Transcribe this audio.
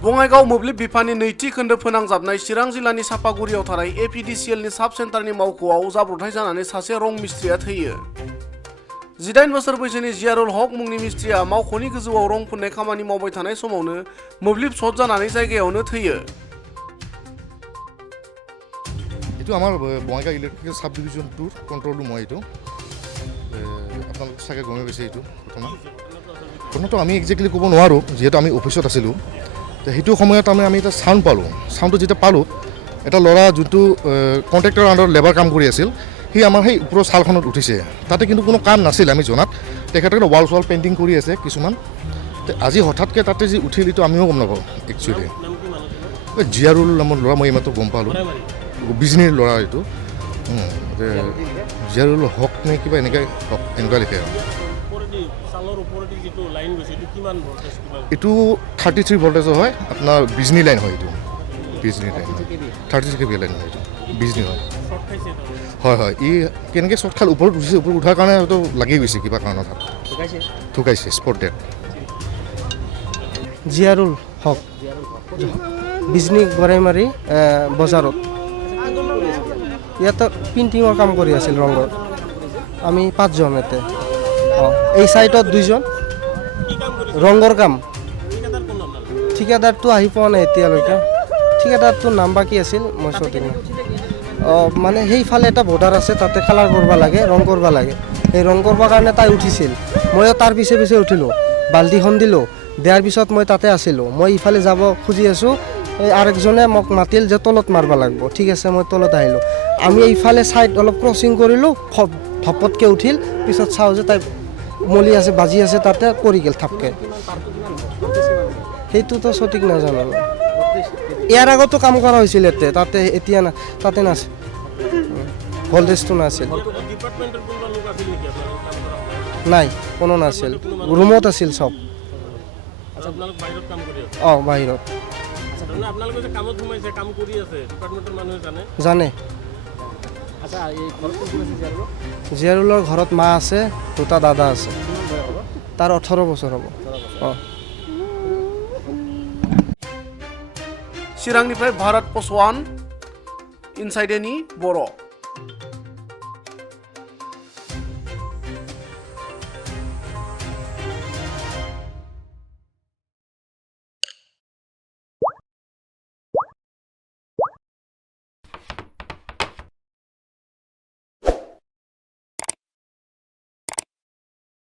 बङाइगाव मोब्लिब बिफाननि नैथि खोन्दो फोनांजाबनाय चिरां जिल्लानि सापागुरियाव थानाय एपिडिसिएलनि साब सेन्टारनि मावख'आव जाब्रबथाय जानानै सासे रं मिस्ट्रिया थैयो। 18 बोसोर बैसोनि जियारुल हक मुंनि मिस्ट्रिया मावख'नि गोजौआव रं फुननाय खामानि मावबाय थानाय समावनो मोब्लिब शर्ट जानानै जायगायावनो थैयो। এইটো আমাৰ Bongaigaon electrical sub division 2 control room হয়। এইটো আপোনালোক চাগে গমে পাইছে এইটো ঘটনাটো আমি একজেক্টলি ক'ব নোৱাৰোঁ, যিহেতু আমি অফিচত আছিলোঁ। তো সেইটো সময়ত আমি এটা চাউণ্ড পালোঁ। চাউণ্ডটো যেতিয়া পালোঁ, এটা ল'ৰা যোনটো কণ্ট্ৰেক্টৰৰ আণ্ডাৰত লেবাৰ কাম কৰি আছিল, সি আমাৰ সেই ওপৰৰ চালখনত উঠিছে। তাতে কিন্তু কোনো কাম নাছিল আমি জনাত। তেখেতে ৱাল চোৱাল পেইণ্টিং কৰি আছে কিছুমান। আজি হঠাৎকৈ তাতে যি উঠিল এইটো আমিও গম নাপাওঁ একচুৱেলি। জিয়াৰুল নামৰ ল'ৰা, মই এইমাত্ৰ গম পালোঁ, বিজনীৰ ল'ৰা এইটো। জিয়াৰুল হক নে কিবা এনেকুৱা লিখে। এইটো 33 ভল্টেজৰ হয়, আপোনাৰ বিজনী লাইন হয়। এইটো বিজনী লাইন 33 kV লাইন হয়। এইটো বিজনী হয়। হয় হয়, ই কেনেকৈ শ্বৰ্ট খাল ওপৰত উঠিছে, ওপৰত উঠাৰ কাৰণে হয়তো লাগি গৈছে কিবা কাৰণত, ঠুকাইছে স্পট ডেড। জিয়াৰুল হক বিজনী গড়াইমাৰী বজাৰত ইয়াতে পেইণ্টিঙৰ কাম কৰি আছিল ৰঙৰ। আমি 5 জন ইয়াতে। এই চাইডত 2 জন ৰঙৰ কাম। ঠিকাদাৰটো আহি পোৱা নাই এতিয়ালৈকে। ঠিকাদাৰটোৰ নাম বা কি আছিল মই সঠিক নাই। মানে সেইফালে এটা বৰ্ডাৰ আছে, তাতে কালাৰ কৰিব লাগে, ৰং কৰিব লাগে। সেই ৰং কৰিবৰ কাৰণে তাই উঠিছিল। ময়ো তাৰ পিছে পিছে উঠিলোঁ, বাল্টিখন দিলোঁ। দিয়াৰ পিছত মই তাতে আছিলোঁ। মই ইফালে যাব খুজি আছোঁ, এই আৰেকজনে মোক মাতিল যে তলত মাৰিব লাগিব। ঠিক আছে, মই তলত আহিলোঁ। আমি এইফালে ছাইড অলপ ক্ৰচিং কৰিলোঁ, ধপতকৈ উঠিল। পিছত চাওঁ যে তাই মলি আছে, বাজি আছে, তাতে পৰি গ'ল থাপকৈ। সেইটোতো সঠিক নাজানো। ইয়াৰ আগতো কাম কৰা হৈছিল ইয়াতে, তাতে এতিয়া তাতে নাছিল, ভল্টেজটো নাছিল। নাই, কোনো নাছিল। ৰুমত আছিল চব। বাহিৰত জানে। জিয়াৰুলৰ ঘৰত মা আছে, 2টা দাদা আছে। তাৰ 18 বছৰ হ'ব। চিৰাংনিफ्राय भारत पसवान इनसाइडेनि बर'।